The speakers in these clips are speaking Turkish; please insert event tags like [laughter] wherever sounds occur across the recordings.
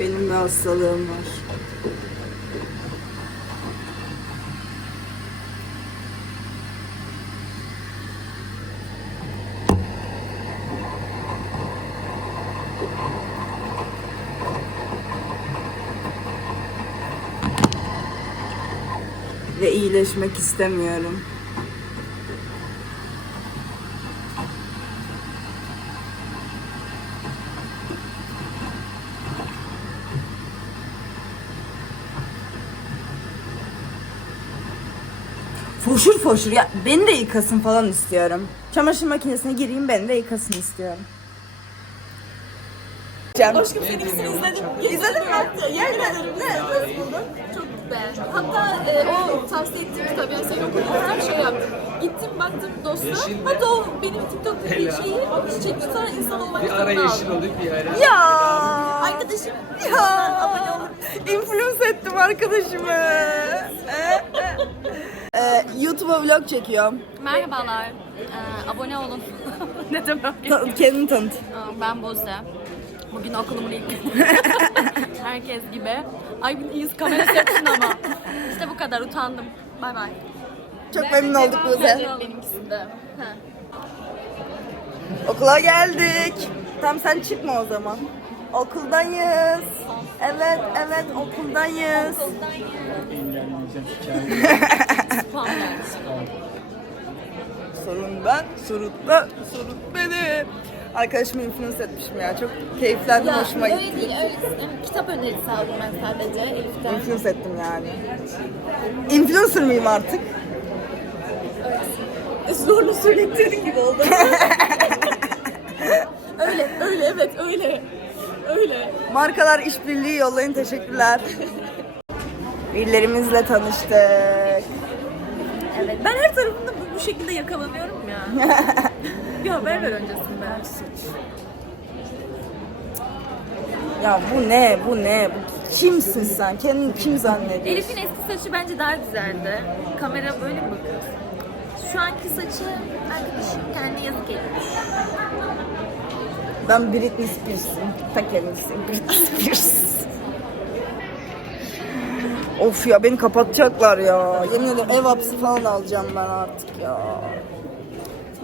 Benim bir hastalığım var. Ve iyileşmek istemiyorum. Foşur foşur ya beni de yıkasın falan istiyorum. Çamaşır makinesine gireyim beni de yıkasın istiyorum. Aşkım seninkisini izledim. İzledin mi? Yemin ederim. Ne? Nasıl buldun? Çok beğendim. Hatta e, o tavsiye ettiğim kitabı yani sen okurken şey yaptım. Gittim baktım dosya. Hatta o benim TikTok'taki şeyi çiçek tutan insan olmak Bir ara kitabını yeşil aldım. olup bir ara. Ya. Arkadaşım Ya. Influence ettim arkadaşımı. [laughs] ee, YouTube'a vlog çekiyorum. Merhabalar. Ee, abone olun. [laughs] ne demek? Ta- kendini tanıt. Aa, Ben Buse. Bugün okulumun ilk günü. [laughs] Herkes gibi. Ay bir yüz kamera setsin ama. İşte bu kadar utandım. Bay bay. Çok memnun olduk Buze. Benimkisinde. Okula geldik. Tam sen çıkma o zaman. Okuldayız. Evet, evet okuldayız. Geldi. Sorun ben, sorun da, sorun benim. Arkadaşımı influence etmişim ya. Çok keyiflendim, Ya hoşuma öyle gitti. değil, öyle. Kitap önerisi aldım ben sadece Elif'ten. Influence ettim yani. Influencer mıyım artık? Zorla söylettirdin gibi oldu. [laughs] öyle, öyle, evet, öyle. Öyle. Markalar işbirliği yollayın. Teşekkürler. Birilerimizle tanıştık. Evet, ben her tarafında bu, bu şekilde yakalanıyorum ya. [laughs] bir haber ver öncesinde. Ya bu ne, bu ne? Bu kimsin sen? Kendini kim zannediyorsun? Elif'in eski saçı bence daha güzeldi. Kamera böyle mi bakıyorsun? Şu anki saçı arkadaşım kendi yazık etmiş. Ben Britney Spears'ım. Ta kendisi. Britney Spears. of ya beni kapatacaklar ya. Yemin ederim ev hapsi falan alacağım ben artık ya.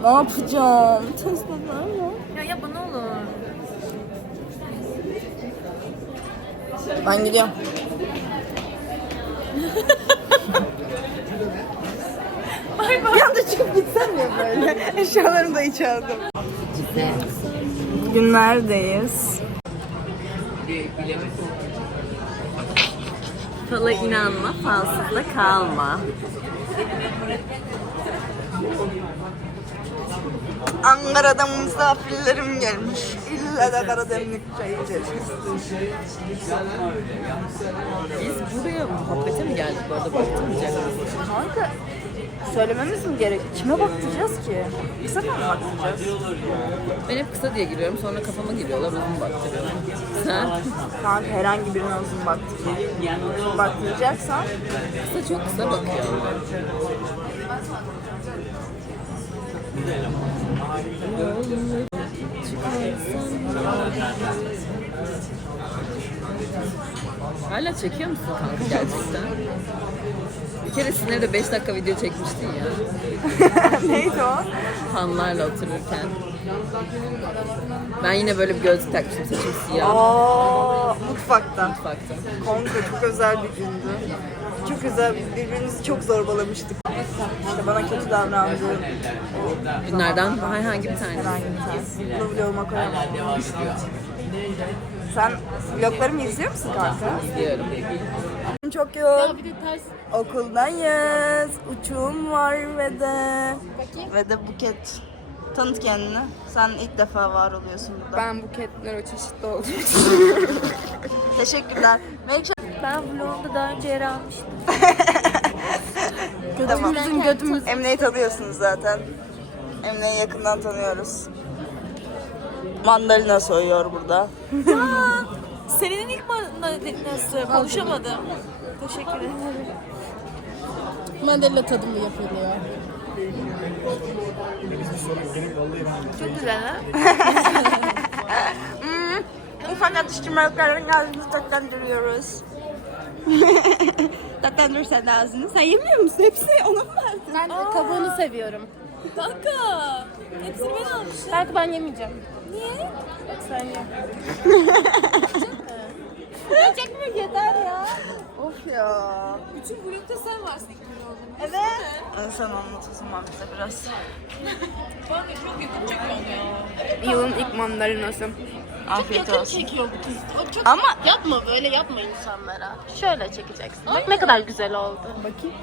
Ne yapacağım? Tesla mı? Ya yapma ne olur. Ben gidiyorum. Bay bay. Bir anda çıkıp gitsem ya böyle. Eşyalarımı da içerdim. Bugün neredeyiz? Fala inanma, falsızla kalma. Ankara'dan misafirlerim gelmiş. İlla da Karademlik çayı içeceğiz. Biz buraya muhabbete mi geldik bu arada baktın mı? Kanka söylememiz mi gerek? Kime baktıracağız ki? Kısa mı baktıracağız? Ben hep kısa diye giriyorum sonra kafama giriyorlar uzun baktırıyorum. Sen? Kanka herhangi birine uzun baktıracağız. Baktıracaksan Kısa çok kısa bakıyor. Hala çekiyor musun kanka gerçekten? Bir kere sizinle de 5 dakika video çekmiştin ya. [laughs] neydi o? Fanlarla otururken. Ben yine böyle bir gözlük takmıştım saçım siyah. Aa, mutfakta. Mutfakta. Kanka çok özel bir gündü. Çok özel, birbirimizi çok zorbalamıştık. İşte bana kötü davrandı. Günlerden hangi bir tane? Herhangi bir tanesi. Bunu vloguma koyamadım. Sen vloglarımı izliyor musun kanka? Diyorum. Çok yoğun. Bir de ters Okuldayız. Uçuğum var ve de ve de buket. Tanıt kendini. Sen ilk defa var oluyorsun burada. Ben buketler o çeşitli oldum. [laughs] Teşekkürler. Melike Ben vlogumda daha önce yer almıştım. [laughs] tamam. Bizim götümüz. Emre'yi tanıyorsunuz zaten. Emre'yi yakından tanıyoruz. Mandalina soyuyor burada. Senin ilk nasıl konuşamadım. Teşekkür ederim. Mandalina tadımı yapılıyor. Çok güzel ha. [laughs] mutfak atıştırmalıklarının ağzını tatlandırıyoruz. [laughs] Tatlandır sen de ağzını. Sen yemiyor musun? Hepsi ona mı verdin? Ben de kabuğunu seviyorum. Kanka. Hepsini ben almışım. Belki ben yemeyeceğim. Niye? Yok sen ye. Yiyecek mi? Yeter ya. Of ya. Bütün blokta sen varsın gibi oldum. Evet. Sen anlat o zaman bize biraz. Bana çok yakın çekiyor ya. Yılın ilk mandalinası. Afiyet Yakın olsun. çekiyor bu kız. O çok Ama yapma böyle yapma insanlara. Şöyle çekeceksin. Bak ne kadar güzel oldu. Bakayım.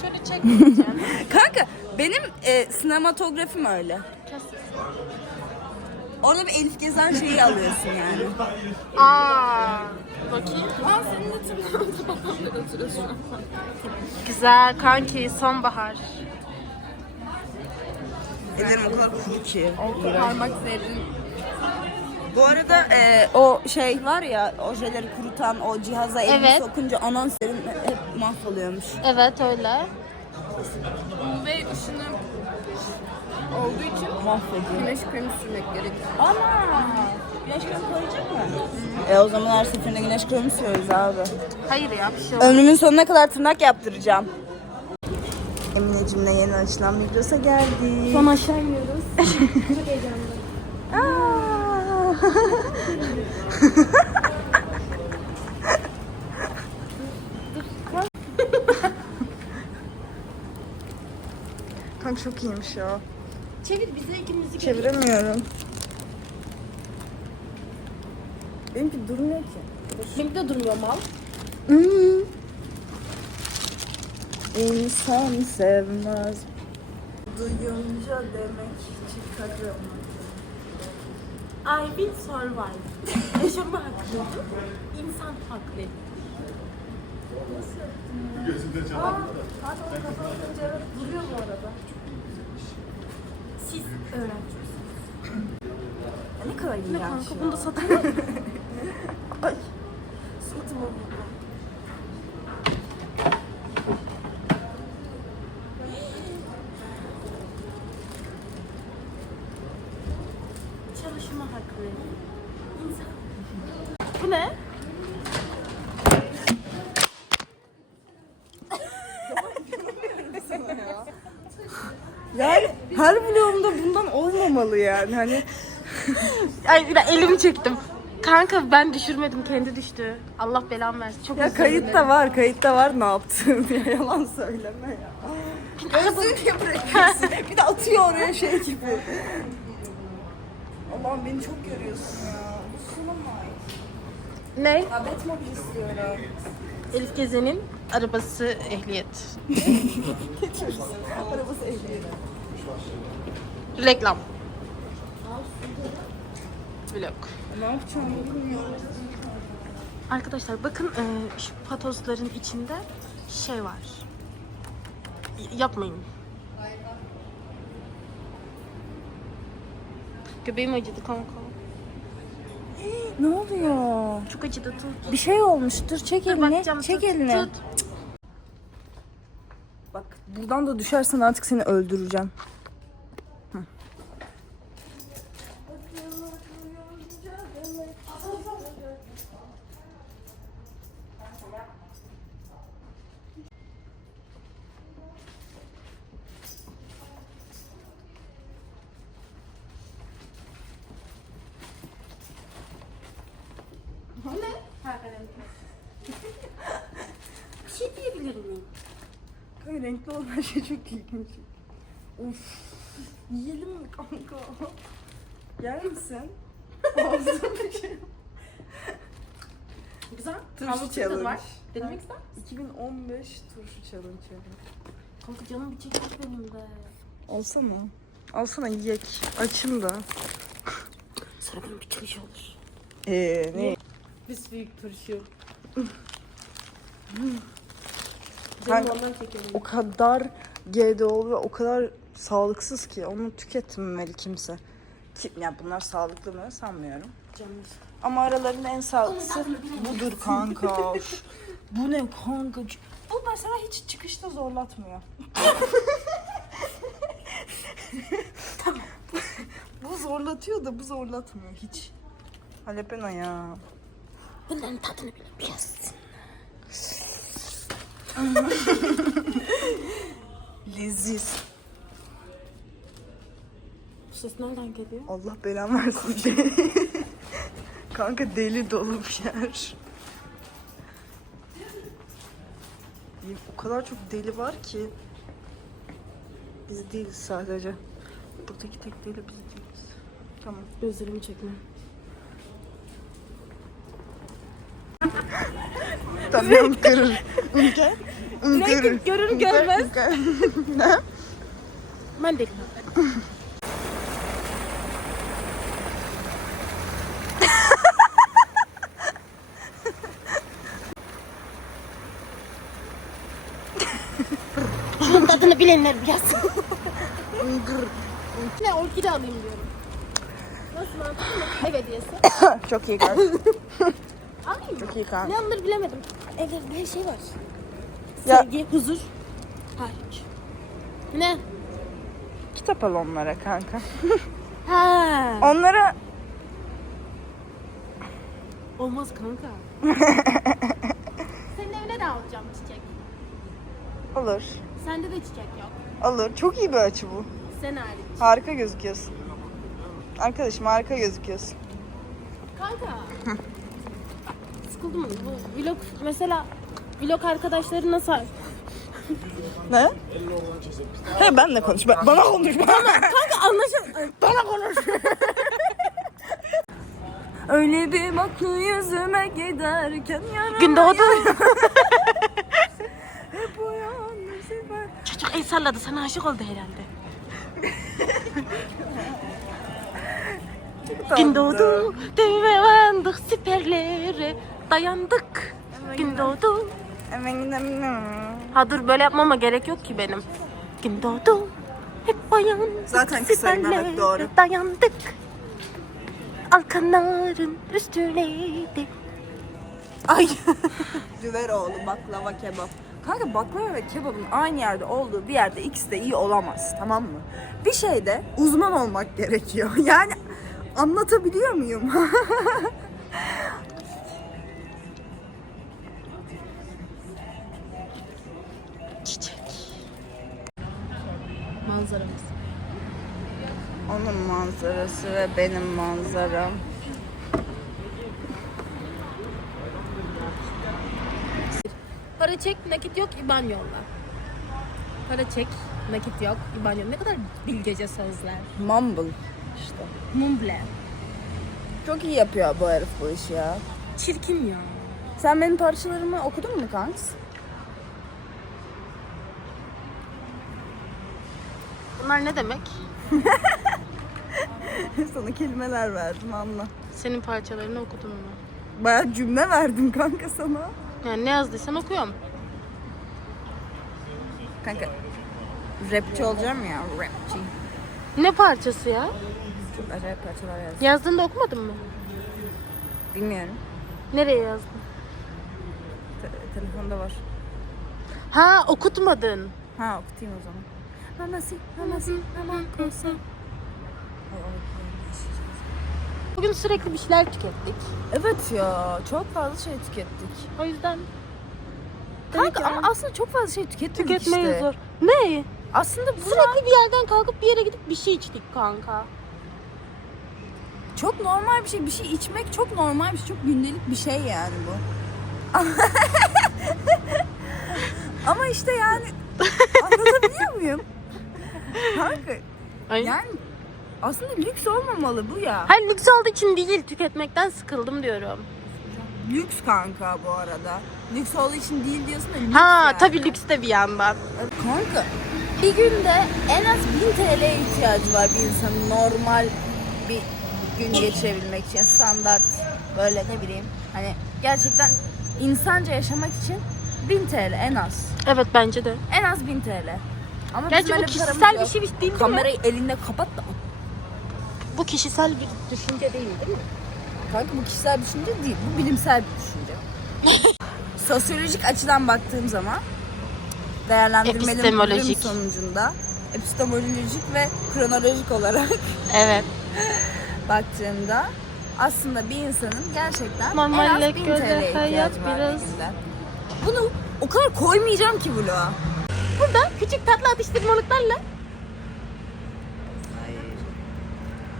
Şöyle çek. [laughs] kanka benim e, sinematografim öyle. Orada bir Elif Gezen şeyi alıyorsun yani. Aa. Bakayım. Babamla oturuyoruz şu an. Güzel kanki sonbahar. Ellerim o kadar kuru ki. Parmak zerrin. Bu arada e, o şey var ya ojeleri kurutan o cihaza elini Evet. sokunca anonsların hep mahvoluyormuş. Evet öyle. Ve ışını olduğu için Mahvediyor. güneş kremi sürmek gerekiyor. Ana! Güneş kremi koyacak mı? E o zaman her seferinde güneş kremi sürüyoruz abi. Hayır ya bir şey olmaz. Ömrümün sonuna kadar tırnak yaptıracağım. Emineciğimle yeni açılan Migros'a geldik. Son aşağı iniyoruz. [laughs] Aa! [laughs] Kanka çok iyiymiş ya. Çevir bize ikimizi Çeviremiyorum. Benimki durmuyor ki. Benim de durmuyor mal. Hmm. İnsan sevmez. Duyunca demek çıkarım. I will survive. [laughs] Yaşama hakkı. İnsan hakları. Duruyor bu arada. Siz öğrenci. Ne kadar iyi ya. Kanka bunu da satalım. Ay. Suratıma vurdu. Çalışma hakkı. İnsan. Bu ne? Yani her vlogumda bundan olmamalı yani. Hani [laughs] Ay ben elimi çektim. Kanka ben düşürmedim kendi düştü. Allah belamı versin. Çok ya özür kayıtta dilerim. var, kayıtta var ne yaptığın [laughs] ya yalan söyleme ya. Gözlüğü niye bırakıyorsun? bir de atıyor oraya şey gibi. Allah'ım beni çok görüyorsun ya. Ait? Ne? Ha Batmobile istiyorum. Elif Gezen'in arabası ehliyet. [laughs] Arabası ehliyet. Reklam. Vlog. Ne yapacağım bilmiyorum. Arkadaşlar bakın e, şu patosların içinde şey var. Y- yapmayın. Göbeğim acıdı kanka. Ne oluyor? Çok acıdı tut. Bir şey olmuştur. Çek elini. bakacağım, Çek tut, elini. tut. Bak buradan da düşersen artık seni öldüreceğim. Renkli olan şey çok ilginç. Of. Yiyelim mi kanka? Yer misin? Ağzına bir şey. Güzel. Turşu Kahvaltı tadı challenge. var. Denemek ister misin? 2015 turşu challenge. Kanka canım bir çekmiş benim de. Alsana. Alsana yiyek. Açım da. Sıradan bir çılış olur. Eee ne? Biz büyük turşu. [laughs] Kanka- Canım ondan çekelim. O kadar GDO ve o kadar sağlıksız ki onu tüketmemeli kimse. Ki, ya bunlar sağlıklı mı sanmıyorum. Canım. Ama aralarında en sağlıklısı budur [laughs] kanka. Bu ne kanka? Bu mesela hiç çıkışta zorlatmıyor. [laughs] bu zorlatıyor da bu zorlatmıyor hiç. Jalapeno ya. Bunların tadını bilebiliyorsun. Leziz. Bu ses nereden geliyor? Allah belamı versin. [laughs] Kanka deli dolu bir yer. O kadar çok deli var ki. Biz değiliz sadece. Buradaki tek deli biz değiliz. Tamam. Gözlerimi çekme. Tamam kırır. Ülke. Ülke. görür görmez. [laughs] Ne? Ben de. Bunun tadını bilenler yazsın. ne orkide alayım diyorum. Nasıl mantıklı mı? Ev hediyesi. Çok iyi kanka. Alayım mı? Çok iyi kanka. Ne alınır bilemedim. Evde bir şey var. Ya- Sevgi, huzur. Hariç. Ne? Kitap al onlara kanka. [laughs] Ha. Onlara Olmaz kanka. [laughs] Senin evine de alacağım çiçek. olur. Sende de çiçek yok. Olur. Çok iyi bir açı bu. Sen hariç. Harika gözüküyorsun. Arkadaşım harika gözüküyorsun. Kanka. Sıkıldım? Bu vlog mesela vlog arkadaşları nasıl? Ne? He benle konuş. Ben- bana konuş. Kanka anlaşılmıyor. bana konuş. [laughs] Öyle bir baktı yüzüme giderken yana Gün doğdu. [laughs] Hep sefer. Çocuk el salladı sana aşık oldu herhalde. [laughs] Gün doğdu, düğmelendik siperlere dayandık. Gün doğdu. Ha dur böyle yapmama gerek yok ki benim. Gün doğdu, hep dayandık Zaten kısayım, evet, doğru. dayandık. Alkanların üstüneydi. Ay. [laughs] Düveroğlu baklava kebap. Kanka baklava ve kebabın aynı yerde olduğu bir yerde ikisi de iyi olamaz tamam mı? Bir şeyde uzman olmak gerekiyor. [laughs] Yani anlatabiliyor muyum? [laughs] Manzaramız. Onun manzarası ve benim manzaram. Para çek, nakit yok, IBAN yolla. Para çek, nakit yok, IBAN yolla. Ne kadar bilgece sözler. Mumble işte. Mumble. Çok iyi yapıyor bu herif bu işi ya. Çirkin ya. Sen benim parçalarımı okudun mu kanks? Bunlar ne demek? [laughs] Sana kelimeler verdim anla. Senin parçalarını okudum mu? Baya cümle verdim kanka sana. Yani ne yazdıysan okuyorum. Kanka rapçi olacağım ya rapçi. Ne parçası ya? Çok acayip parçalar yazdım. Yazdığında okumadın mı? Bilmiyorum. Nereye yazdın? Te- telefonda var. Ha okutmadın. Ha okutayım o zaman. Mamasi, mamasi, mamakosa. Bugün sürekli bir şeyler tükettik. Evet ya çok fazla şey tükettik. O yüzden Kanka ama aslında çok fazla şey tüketmedik tüketmeyi işte. zor. Ne? Aslında bu Sürekli bir yerden kalkıp bir yere gidip bir şey içtik kanka. çok normal bir şey. Bir şey içmek çok normal bir şey. Çok gündelik bir şey yani bu. [laughs] ama işte yani [laughs] anlatabiliyor muyum? Kanka Ay. yani aslında lüks olmamalı bu ya. Hayır lüks olduğu için değil tüketmekten sıkıldım diyorum. Lüks kanka bu arada. Lüks olduğu için değil diyorsun da lüks Ha yani. tabii lüks de bir yandan. Kanka bir günde en az 1000 TL'ye ihtiyacı var bir insanın normal bir gün geçirebilmek için standart böyle ne bileyim hani gerçekten insanca yaşamak için 1000 TL en az. Evet bence de. En az 1000 TL. Ama Gerçi bizim bu öyle kişisel bir yok. şey değil değil mi? Kamerayı elinde kapat da. Bu kişisel bir düşünce değil değil mi? Kanka bu kişisel düşünce değil. Bu bilimsel bir düşünce. [laughs] Sosyolojik açıdan baktığım zaman değerlendirmelerim Epistemolojik. sonucunda epistemolojik ve kronolojik olarak [laughs] Evet. [laughs] baktığımda aslında bir insanın gerçekten en az 1000 göre TL'ye ihtiyacı hayat var biraz- bir günde. Bunu o kadar koymayacağım ki vloga. Burada küçük tatlı atıştırmalıklarla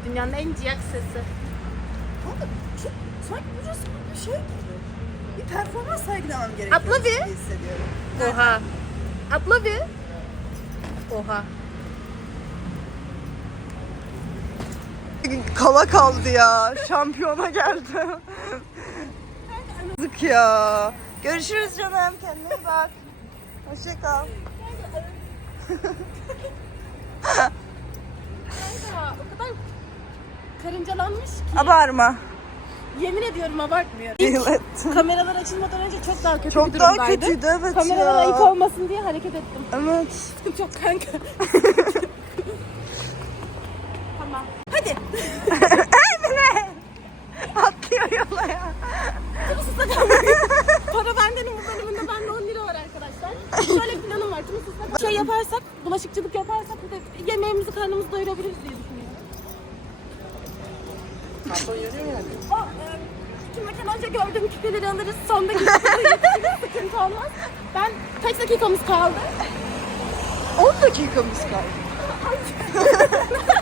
Dünyanın en ciyak sesi. Kanka çok sanki burası bir şey gibi. Bir performans sergilemem gerekiyor. Atla bir. hissediyorum. Oha. Atla bir. Oha. Kala kaldı ya. Şampiyona geldi. Yazık ya. Görüşürüz canım. Kendine bak. Hoşça kal. Ya, o kadar karıncalanmış ki. Abarma. Yemin ediyorum abartmıyorum. Evet. Kameralar açılmadan önce çok daha kötü bir Çok daha durumdaydı. kötüydü evet Kameralara ya. ayıp olmasın diye hareket ettim. Evet. çok kanka. [laughs] tamam. Hadi. Atlıyor yola ya. Para bendenin bu bölümünde bende 10 lira var arkadaşlar. Şöyle bir planım var. Tüm ıslak şey yaparsak, bulaşıkçılık yaparsak bir de yemeğimizi karnımızı doyurabiliriz diye düşünüyorum. O, e, iki maçtan önce gördüğüm küpeleri alırız. Son dakikaları getiririz. Sıkıntı olmaz. Ben kaç dakikamız kaldı? 10 dakikamız kaldı. [laughs]